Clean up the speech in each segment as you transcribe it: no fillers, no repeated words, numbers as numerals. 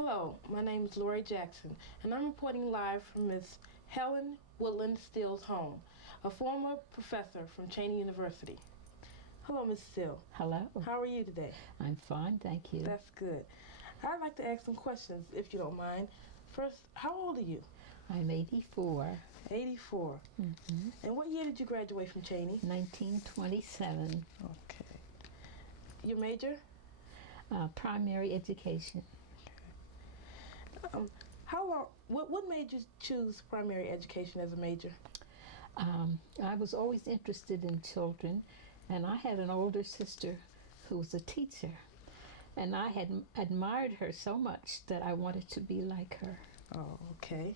Hello, my name is Lori Jackson, and I'm reporting live from Miss Helen Woodland Still's home, a former professor from Cheyney University. Hello, Miss Still. Hello. How are you today? I'm fine, thank you. That's good. I'd like to ask some questions, if you don't mind. First, how old are you? I'm 84. 84. Mm-hmm. And what year did you graduate from Cheyney? 1927. Okay. Your major? Primary education. What made you choose primary education as a major? I was always interested in children, and I had an older sister who was a teacher, and I had admired her so much that I wanted to be like her. Oh, okay.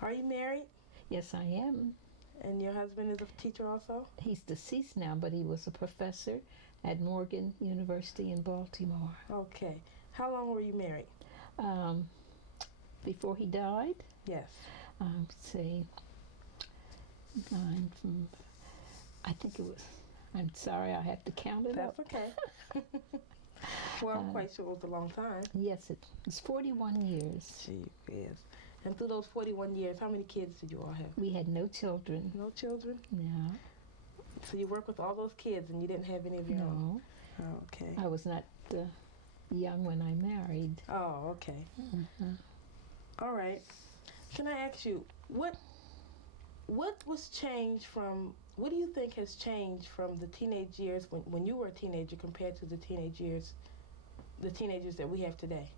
Are you married? Yes, I am. And your husband is a teacher also? He's deceased now, but he was a professor at Morton University in Baltimore. Okay. How long were you married? Before he died? Yes. Say, I think it was, I'm sorry, I have to count it That's up. okay. Well, I'm quite sure it was a long time. Yes, it was 41 years. Gee whiz. And through those 41 years, how many kids did you all have? We had no children. No children? No. So you worked with all those kids and you didn't have any of your own? No. Oh, okay. I was not young when I married. Oh, okay. Mm-hmm. All right. Can I ask you, what was changed from, what do you think has changed from the teenage years when you were a teenager compared to the teenagers that we have today?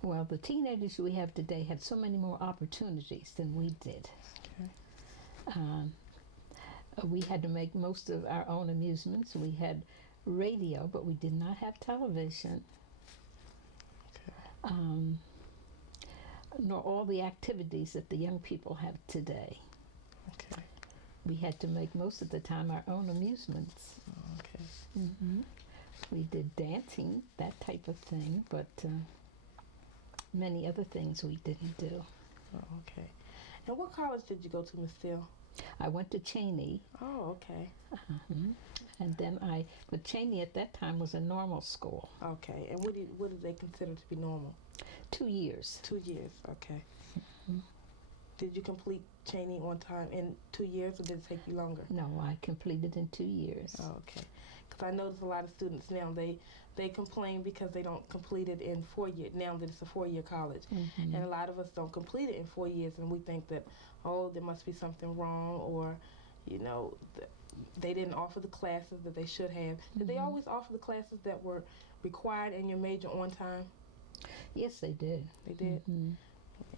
Well, the teenagers we have today have so many more opportunities than we did. Okay. We had to make most of our own amusements. We had radio, but we did not have television. Okay. Nor all the activities that the young people have today. Okay. We had to make most of the time our own amusements. Oh, okay. Mm-hmm. We did dancing, that type of thing, but many other things we didn't do. Oh, okay. And what college did you go to, Miss Steele? I went to Cheyney. Oh, okay. Uh-huh. And then but Cheyney at that time was a normal school. Okay. And what did they consider to be normal? 2 years. 2 years. Okay. Mm-hmm. Did you complete Cheyney on time in 2 years, or did it take you longer? No, I completed in 2 years. Oh, okay. Because I notice a lot of students now, they complain because they don't complete it in 4 years, now that it's a 4-year college. Mm-hmm. And a lot of us don't complete it in 4 years, and we think that, oh, there must be something wrong, or, they didn't offer the classes that they should have. Did they always offer the classes that were required in your major on time? Yes, they did. They did? Mm-hmm.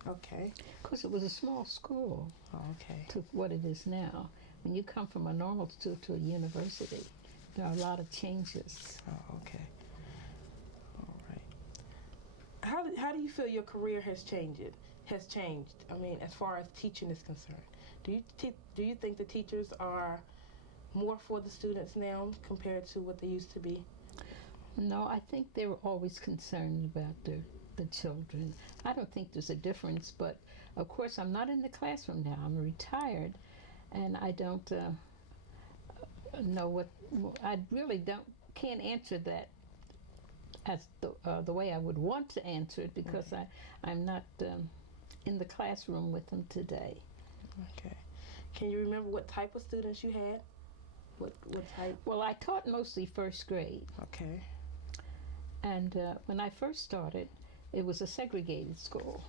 Okay. Because it was a small school. Oh, okay. To what it is now. When you come from a normal school to a university, there are a lot of changes. Oh, okay. All right. How do you feel your career has changed? I mean, as far as teaching is concerned, do you think the teachers are more for the students now compared to what they used to be? No, I think they were always concerned about the children. I don't think there's a difference, but of course I'm not in the classroom now. I'm retired, and I don't know what I really can't answer that as the way I would want to answer it, because I'm not in the classroom with them today. Okay. Can you remember what type of students you had? What type? Well, I taught mostly first grade. Okay. And when I first started, it was a segregated school.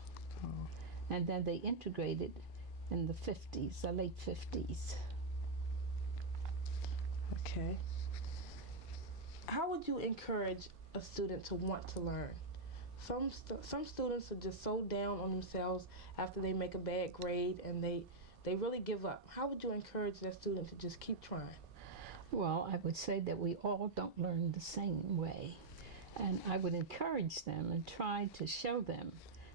Oh. And then they integrated in the 50s, the late 50s. Okay. How would you encourage a student to want to learn? Some students are just so down on themselves after they make a bad grade, and they really give up. How would you encourage that student to just keep trying? Well, I would say that we all don't learn the same way. And I would encourage them and try to show them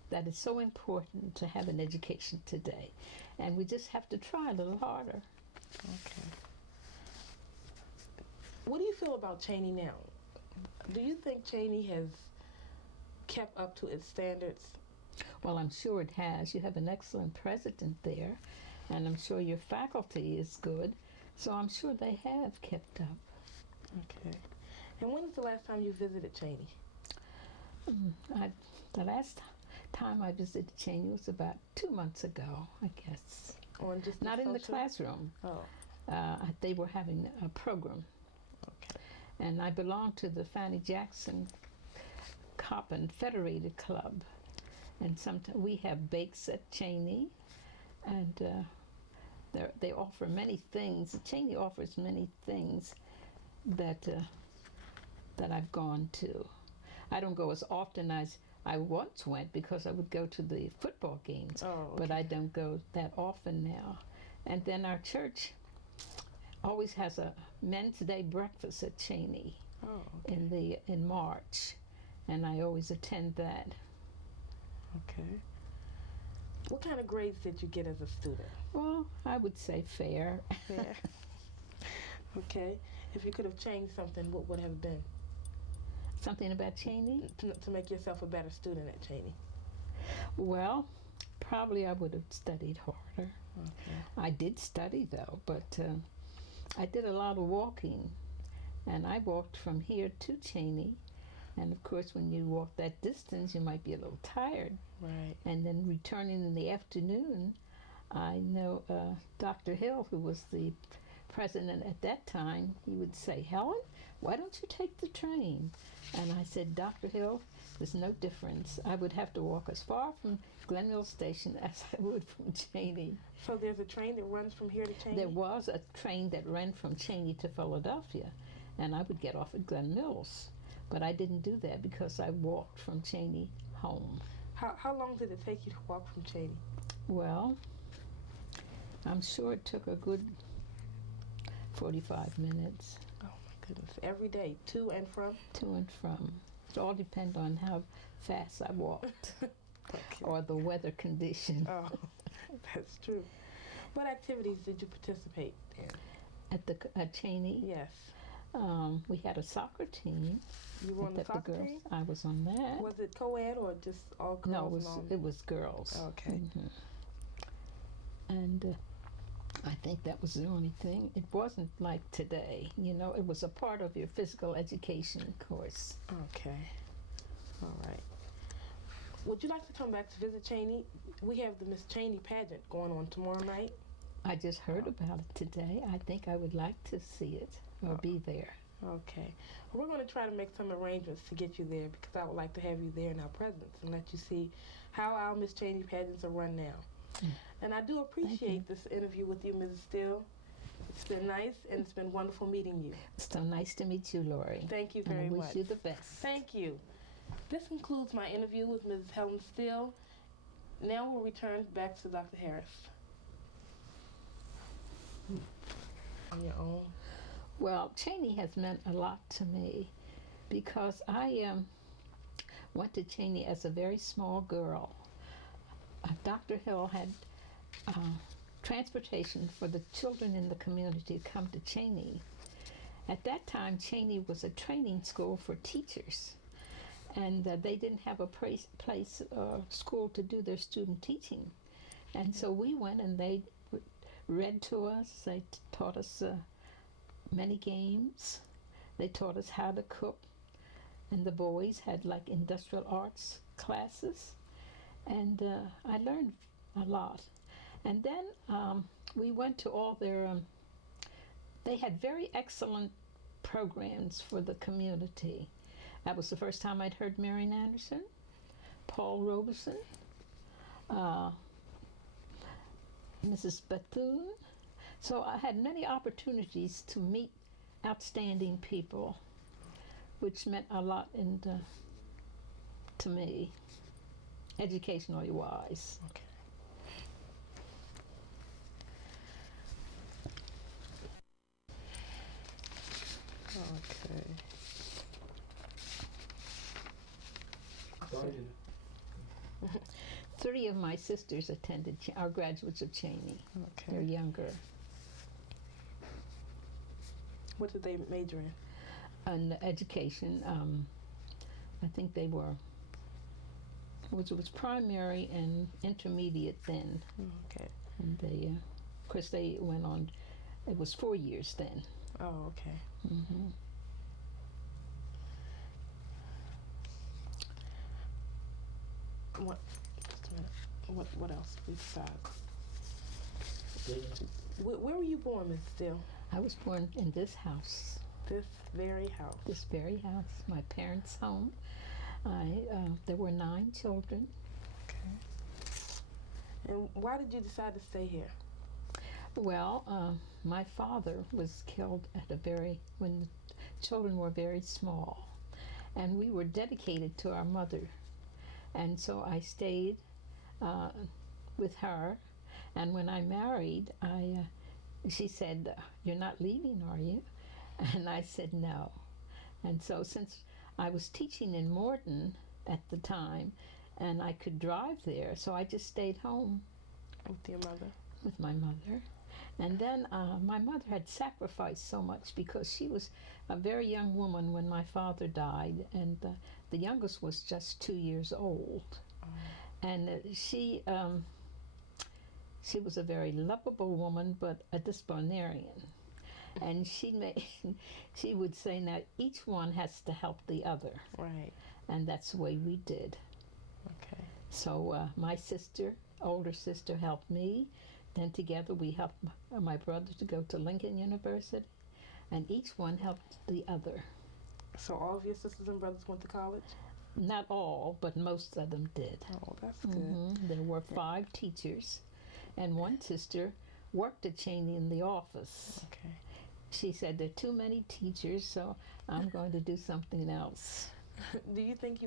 that it's so important to have an education today. And we just have to try a little harder. Okay. What do you feel about Cheyney now? Do you think Cheyney has kept up to its standards? Well, I'm sure it has. You have an excellent president there, and I'm sure your faculty is good. So I'm sure they have kept up. Okay. And when was the last time you visited Cheyney? The last time I visited Cheyney was about 2 months ago, I guess. On just Not in the social? classroom. Oh, They were having a program. okay. And I belong to the Fannie Jackson Cop and Federated Club. And sometimes we have bakes at Cheyney, and they offer many things. Cheyney offers many things that I've gone to. I don't go as often as I once went because I would go to the football games, Oh, okay. but I don't go that often now. And then our church always has a men's day breakfast at Cheyney Oh, okay. in March, and I always attend that. Okay. What kind of grades did you get as a student? Well, I would say fair. Fair. Okay. If you could have changed something, what would it have been Something about Cheyney? to make yourself a better student at Cheyney? Well, probably I would have studied harder. Okay. I did study though, but I did a lot of walking, and I walked from here to Cheyney, and of course when you walk that distance you might be a little tired, Right. and then returning in the afternoon, I know Dr. Hill, who was the president at that time, he would say, "Helen, why don't you take the train?" And I said, "Dr. Hill, there's no difference. I would have to walk as far from Glen Mills Station as I would from Cheyney." So there's a train that runs from here to Cheyney? There was a train that ran from Cheyney to Philadelphia, and I would get off at Glen Mills. But I didn't do that because I walked from Cheyney home. How long did it take you to walk from Cheyney? Well, I'm sure it took a good 45 minutes Oh my goodness. Every day, to and from? to and from. It all depends on how fast I walked Okay. or the weather condition. Oh, that's true. What activities did you participate in? At Cheyney, Yes. we had a soccer team. You were on the that soccer girls, team? I was on that. Was it co-ed or just all girls? No, and all? it was girls. Okay. And I think that was the only thing. It wasn't like today, it was a part of your physical education course. Okay. All right. Would you like to come back to visit Cheyney? We have the Miss Cheyney pageant going on tomorrow night. I just heard about it today. I think I would like to see it or be there. Okay. Well, we're going to try to make some arrangements to get you there because I would like to have you there in our presence and let you see how our Miss Cheyney pageants are run now. And I do appreciate this interview with you, Mrs. Still. It's been nice, and it's been wonderful meeting you. It's so nice to meet you, Lori. Thank you And very I wish much. you the best. Thank you. This concludes my interview with Mrs. Helen Still. Now we'll return back to Dr. Harris. On your own. Well, Cheyney has meant a lot to me because I went to Cheyney as a very small girl. Dr. Hill had transportation for the children in the community to come to Cheyney. At that time, Cheyney was a training school for teachers, and they didn't have a place school to do their student teaching. And so we went, and they read to us. They taught us many games. They taught us how to cook, and the boys had like industrial arts classes. And I learned a lot. And then we went to all their, they had very excellent programs for the community. That was the first time I'd heard Marian Anderson, Paul Robeson, Mrs. Bethune. So I had many opportunities to meet outstanding people, which meant a lot to me, educationally wise. Okay. Okay. 3 of my sisters attended, are graduates of Cheyney. They're Okay. younger. What did they major in? And education, I think they were, it was primary and intermediate then. Okay. And they, of course, they went on, it was 4 years then. Oh, okay. Mm-hmm. What? Just a minute. What else besides? Where were you born, Miss Still? I was born in this house. This very house. This very house, my parents' home. There were 9 children. Okay. And why did you decide to stay here? Well, my father was killed when the children were very small, and we were dedicated to our mother, and so I stayed with her. And when I married, she said, "You're not leaving, are you?" And I said no. And so since I was teaching in Morton at the time, and I could drive there, so I just stayed home. With your mother? With my mother. And then my mother had sacrificed so much because she was a very young woman when my father died, and the youngest was just 2 years old. And she was a very lovable woman, but a disciplinarian. And she would say, now each one has to help the other. Right. And that's the way we did. Okay. So my older sister helped me. Then together we helped my brother to go to Lincoln University. And each one helped the other. So all of your sisters and brothers went to college? Not all, but most of them did. Oh, that's good. There were 5 teachers. And one sister worked at Cheyney in the office. Okay. She said, there are too many teachers, so I'm going to do something else. Do you think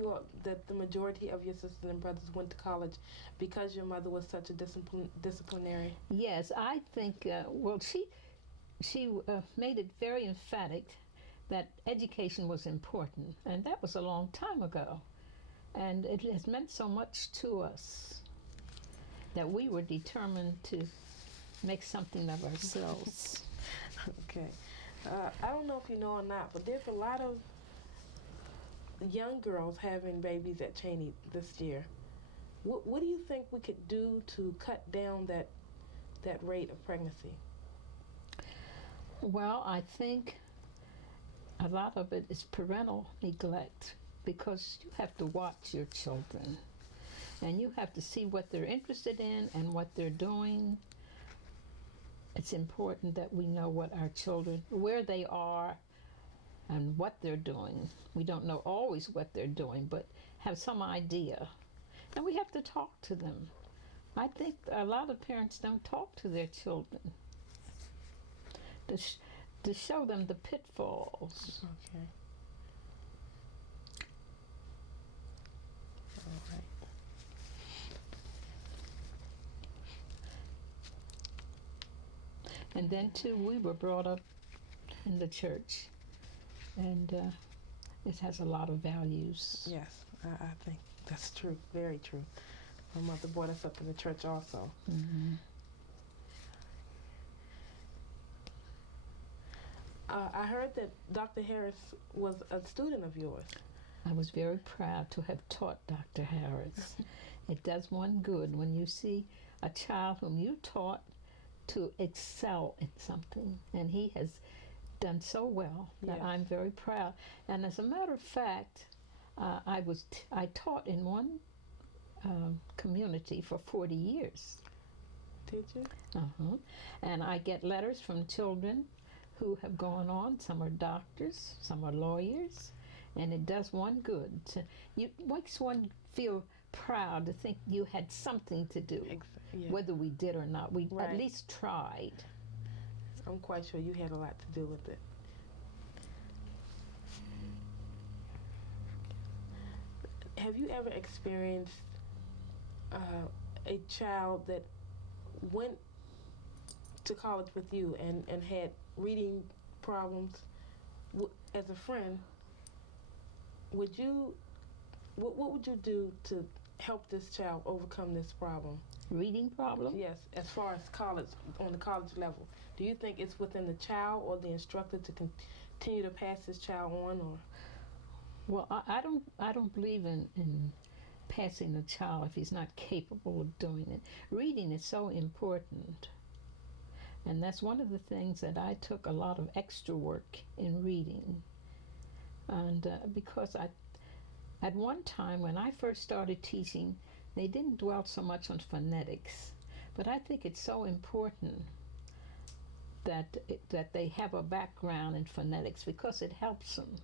that the majority of your sisters and brothers went to college because your mother was such a disciplinarian? Yes, I think, she made it very emphatic that education was important, and that was a long time ago. And it has meant so much to us that we were determined to make something of ourselves. Okay. I don't know if you know or not, but there's a lot of young girls having babies at Cheyney this year. What do you think we could do to cut down that rate of pregnancy? Well, I think a lot of it is parental neglect, because you have to watch your children and you have to see what they're interested in and what they're doing. It's important that we know what our children, where they are and what they're doing. We don't know always what they're doing, but have some idea. And we have to talk to them. I think a lot of parents don't talk to their children to show them the pitfalls. Okay. All right. And then too, we were brought up in the church, and it has a lot of values. Yes, I think that's true, very true. My mother brought us up in the church also. Mm-hmm. I heard that Dr. Harris was a student of yours. I was very proud to have taught Dr. Harris. It does one good when you see a child whom you taught to excel in something, and he has done so well that Yes. I'm very proud. And as a matter of fact, I taught in one community for 40 years. Did you? Uh-huh. And I get letters from children who have gone on. Some are doctors, some are lawyers, and it does one good. It makes one feel proud to think you had something to do. Yeah. Whether we did or not, we Right. at least tried. I'm quite sure you had a lot to do with it. Have you ever experienced a child that went to college with you and had reading problems? As a friend, what would you do to help this child overcome this problem? Reading problem? Yes, as far as college, on the college level. Do you think it's within the child or the instructor to continue to pass this child on, or? Well, I don't believe in passing a child if he's not capable of doing it. Reading is so important. And that's one of the things that I took a lot of extra work in reading. And because at one time when I first started teaching, They didn't dwell so much on phonetics, but I think it's so important that they have a background in phonetics because it helps them.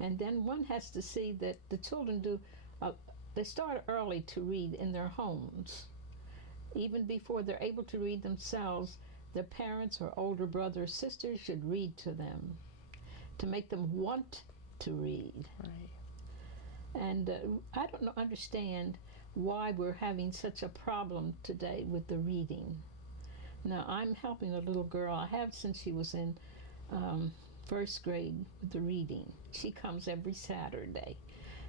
And then one has to see that the children they start early to read in their homes. Even before they're able to read themselves, their parents or older brother or sister should read to them to make them want to read. Right. And I don't understand why we're having such a problem today with the reading. Now, I'm helping a little girl. I have since she was in first grade with the reading. She comes every Saturday,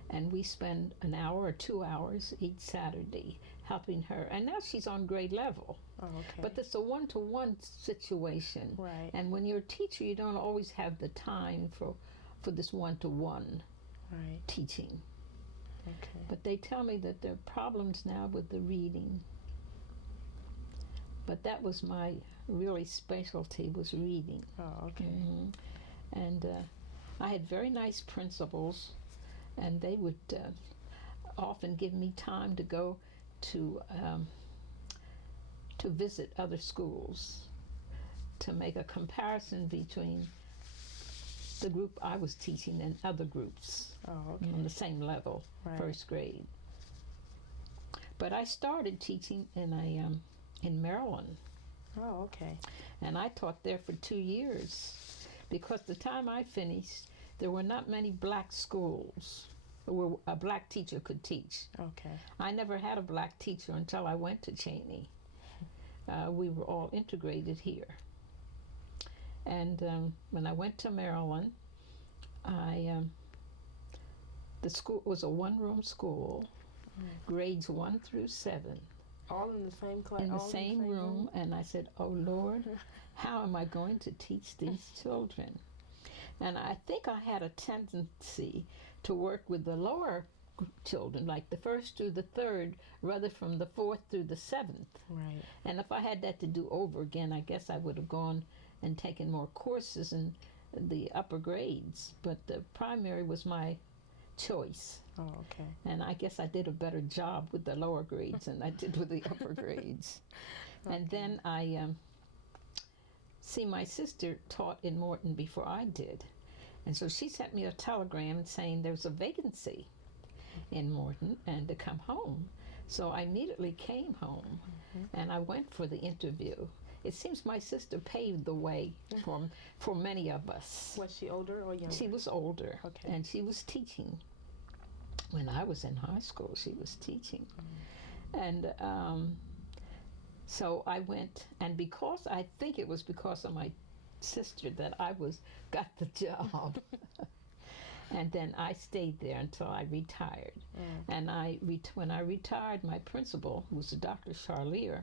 and we spend an hour or 2 hours each Saturday helping her. And now she's on grade level. Oh, okay. But it's a one-to-one situation. Right. And when you're a teacher, you don't always have the time for this one-to-one right. teaching. Okay. But they tell me that there are problems now with the reading. But that was my really specialty, was reading. Oh, okay. Mm-hmm. And I had very nice principals, and they would often give me time to go to visit other schools to make a comparison between the group I was teaching and other groups on the same level, right. first grade. But I started teaching in Maryland. Oh, okay. And I taught there for 2 years because the time I finished, there were not many black schools where a black teacher could teach. Okay. I never had a black teacher until I went to Cheyney. We were all integrated here. And when I went to Maryland, the school was a one-room school, grades 1 through 7. All in the same class? In the same room. And I said, oh, Lord, how am I going to teach these children? And I think I had a tendency to work with the lower children, like the first through the third, rather from the fourth through the seventh. Right. And if I had that to do over again, I guess I would have gone and taken more courses in the upper grades. But the primary was my choice. Oh, okay. And I guess I did a better job with the lower grades than I did with the upper grades. Okay. And then my sister taught in Morton before I did. And so she sent me a telegram saying there's a vacancy in Morton and to come home. So I immediately came home and I went for the interview. It seems my sister paved the way for many of us. Was she older or younger? She was older. Okay. And she was teaching. When I was in high school, she was teaching. And so I went, and because I think it was because of my sister that I got the job. And then I stayed there until I retired. And when I retired, my principal, who was Dr. Charlier,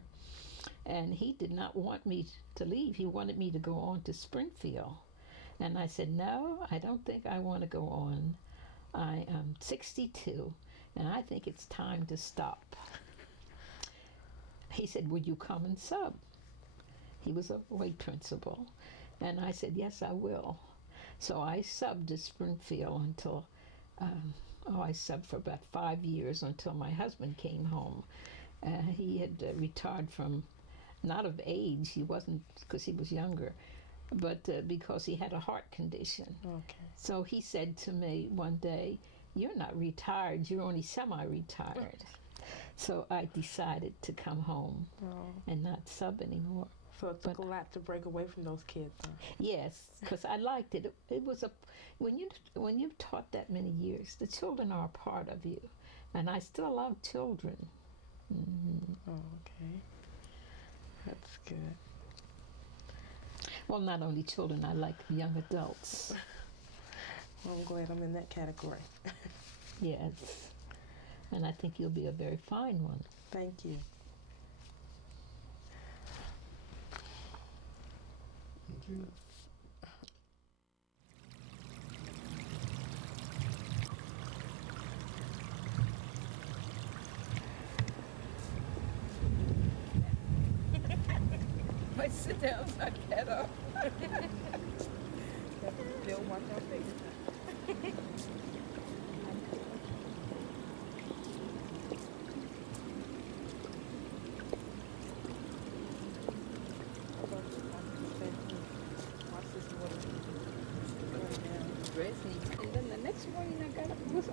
and he did not want me to leave. He wanted me to go on to Springfield. And I said, no, I don't think I want to go on. I am 62, and I think it's time to stop. He said, would you come and sub? He was a white principal. And I said, yes, I will. So I subbed at Springfield until, I subbed for about 5 years until my husband came home. He had retired from, not of age, he wasn't, because he was younger, but because he had a heart condition. Okay. So he said to me one day, you're not retired, you're only semi-retired. So I decided to come home and not sub anymore. So it took a lot to break away from those kids, huh? Yes, because I liked it. It was when you've taught that many years, the children are a part of you, and I still love children. Mm-hmm. Oh, okay, that's good. Well, not only children, I like young adults. Well, I'm glad I'm in that category. Yes, and I think you'll be a very fine one. Thank you. Thank you. My sit downs not get up. Still watch our fingers.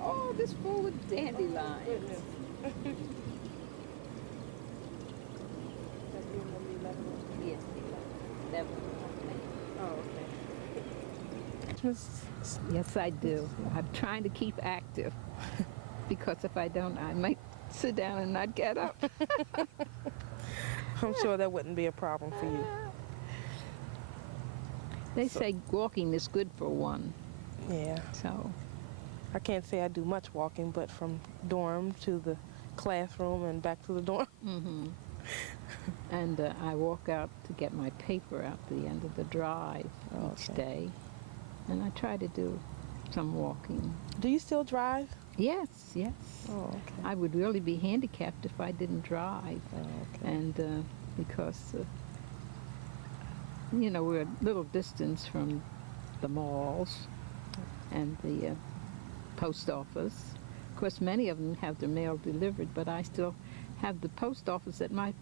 all this full with dandelions. Goodness. That's you number 11. Yes, 11. Oh, okay. Yes, I do. I'm trying to keep active because if I don't, I might sit down and not get up. I'm sure that wouldn't be a problem for you. They say walking is good for one, Yeah. so. I can't say I do much walking, but from dorm to the classroom and back to the dorm. Mm-hmm. And I walk out to get my paper out the end of the drive each Okay. day. And I try to do some walking. Do you still drive? Yes, yes. Oh, okay. I would really be handicapped if I didn't drive. Oh, okay. And because, you know, we're a little distance from the malls and the post office. Of course, many of them have their mail delivered, but I still have the post office that my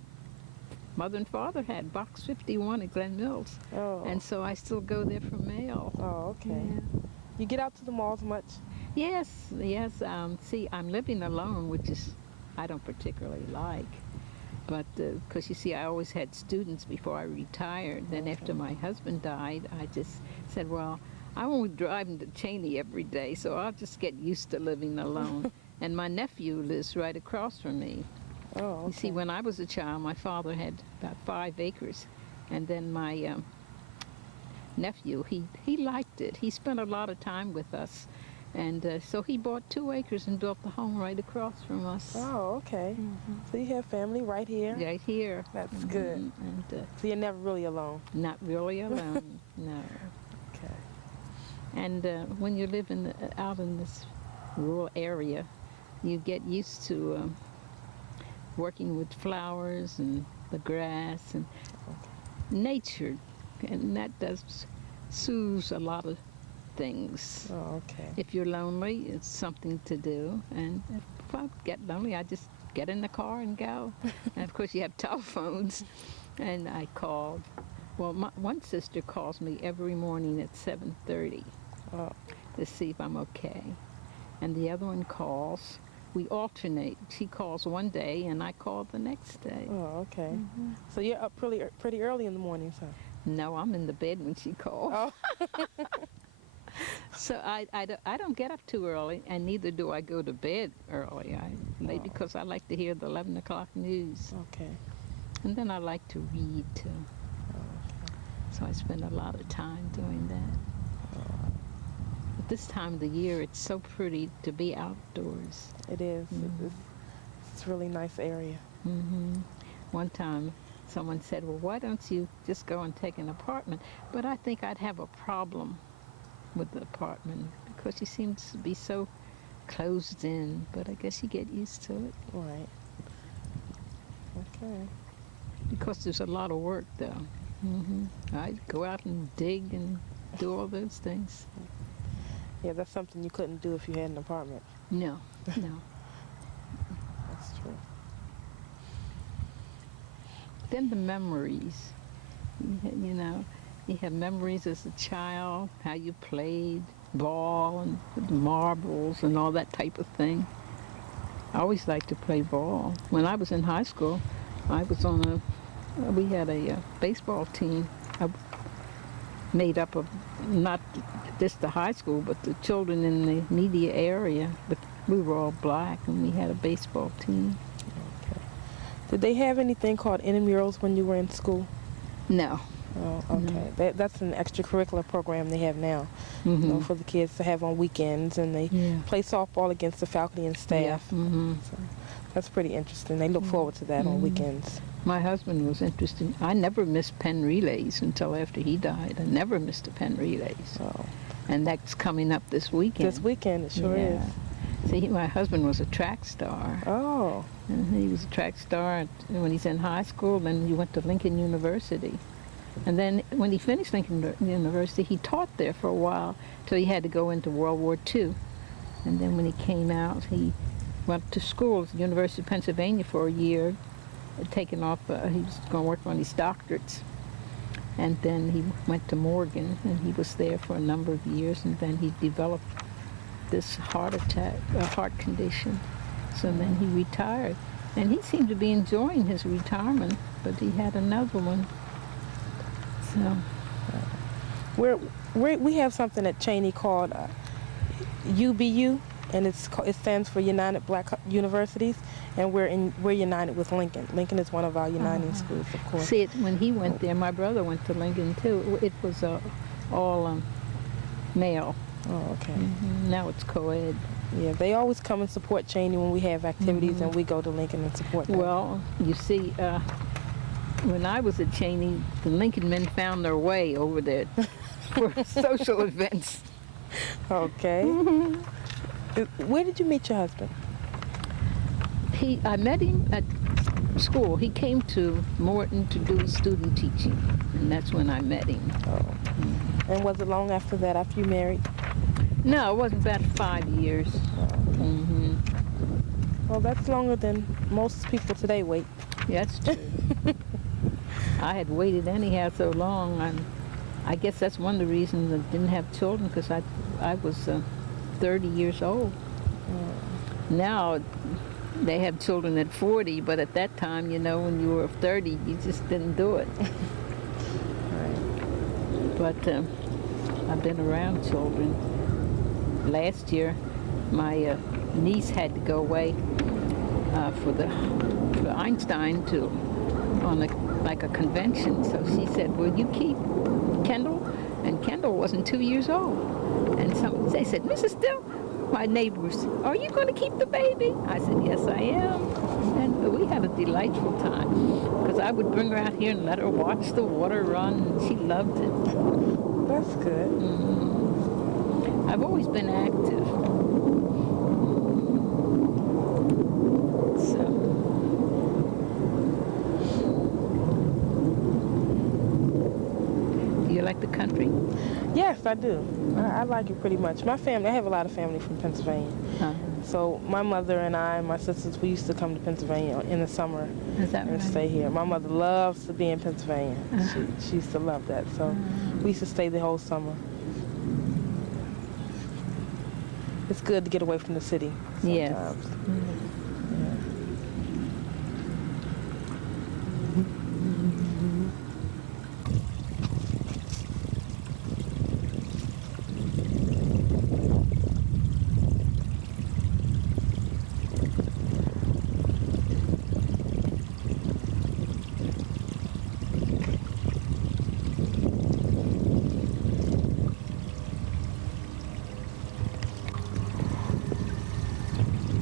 mother and father had, Box 51 at Glen Mills. Oh. And so I still go there for mail. Oh, okay. Yeah. You get out to the malls much? Yes, yes. See, I'm living alone, which is I don't particularly like. But because you see, I always had students before I retired. Then Okay. after my husband died, I just said, well, I won't drive to Cheyney every day, so I'll just get used to living alone. And my nephew lives right across from me. Oh, okay. You see, when I was a child, my father had about 5 acres. And then my nephew, he liked it. He spent a lot of time with us. And so he bought 2 acres and built the home right across from us. Oh, okay. Mm-hmm. So you have family right here? Right here. That's good. And So you're never really alone? not really alone, no. Okay. And when you live out in this rural area, you get used to working with flowers and the grass and nature, and that does soothes a lot of things. Oh, okay. If you're lonely, it's something to do, and if I get lonely, I just get in the car and go. And of course, you have telephones, and I called. Well, one sister calls me every morning at 7:30 Oh. to see if I'm okay, and the other one calls. We alternate. She calls one day, and I call the next day. Oh, okay. So you're up pretty early in the morning, huh? No, I'm in the bed when she calls. Oh. So I don't get up too early, and neither do I go to bed early. Maybe because I like to hear the 11 o'clock news. Okay. And then I like to read, too. Oh, okay. So I spend a lot of time doing that. At this time of the year, it's so pretty to be outdoors. It is. It's a really nice area. Hmm. One time, someone said, well, why don't you just go and take an apartment? But I think I'd have a problem with the apartment because she seems to be so closed in, but I guess you get used to it. Right. Okay. Because there's a lot of work, though. I go out and dig and do all those things. Yeah, that's something you couldn't do if you had an apartment. No, no. That's true. Then the memories, you know, you have memories as a child, how you played ball and with marbles and all that type of thing. I always liked to play ball. When I was in high school, I was on we had a baseball team made up of not just the high school, but the children in the media area. But we were all black, and we had a baseball team. Okay. Did they have anything called intramurals when you were in school? No. Oh, okay. No. That's an extracurricular program they have now, Mm-hmm. you know, for the kids to have on weekends, and they Yeah. play softball against the faculty and staff. Yeah. Mm-hmm. So that's pretty interesting. They look forward to that on weekends. My husband was interested. I never missed pen relays until after he died. I never missed a pen relays. So And that's coming up this weekend. this weekend it sure Yeah. is. See, my husband was a track star. Oh, And he was a track star when he's in high school. Then he went to Lincoln University. And then when he finished Lincoln University, he taught there for a while till he had to go into World War II. And then when he came out, he went to school at the University of Pennsylvania for a year, taking off, he was going to work on his doctorates. And then he went to Morgan, and he was there for a number of years, and then he developed this heart attack, a heart condition. So then he retired. And he seemed to be enjoying his retirement, but he had another one. So we have something at Cheyney called UBU, and it stands for United Black Universities, and we're united with Lincoln. Lincoln is one of our uniting schools, of course. See, when he went there, my brother went to Lincoln too. It was all male. Oh, okay. Now it's co-ed. Yeah, they always come and support Cheyney when we have activities, and we go to Lincoln and support them. Well, you see, when I was at Cheyney, the Lincoln men found their way over there for social events. Okay. Where did you meet your husband? I met him at school. He came to Morton to do student teaching, and that's when I met him. Oh. And was it long after that, after you married? No, it wasn't about 5 years. Oh. Well, that's longer than most people today wait. Yeah, that's true. I had waited anyhow so long. I guess that's one of the reasons I didn't have children, because I was 30 years old. Now they have children at 40, but at that time, you know, when you were 30, you just didn't do it. Right. But I've been around children. Last year, my niece had to go away for Einstein on a convention. So she said, "Will you keep Kendall?" And Kendall wasn't 2 years old. And they said, "Mrs. Still," my neighbors, "are you going to keep the baby?" I said, "Yes, I am." And we had a delightful time, because I would bring her out here and let her watch the water run, and she loved it. That's good. I've always been active. So. Do you like the country? Yes, I do. I like it pretty much. My family, I have a lot of family from Pennsylvania. So my mother and I and my sisters, we used to come to Pennsylvania in the summer and stay here. My mother loves to be in Pennsylvania. She used to love that. So we used to stay the whole summer. It's good to get away from the city sometimes. Yes.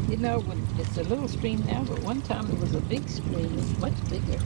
You know, it's a little stream now, but one time it was a big stream. It's much bigger.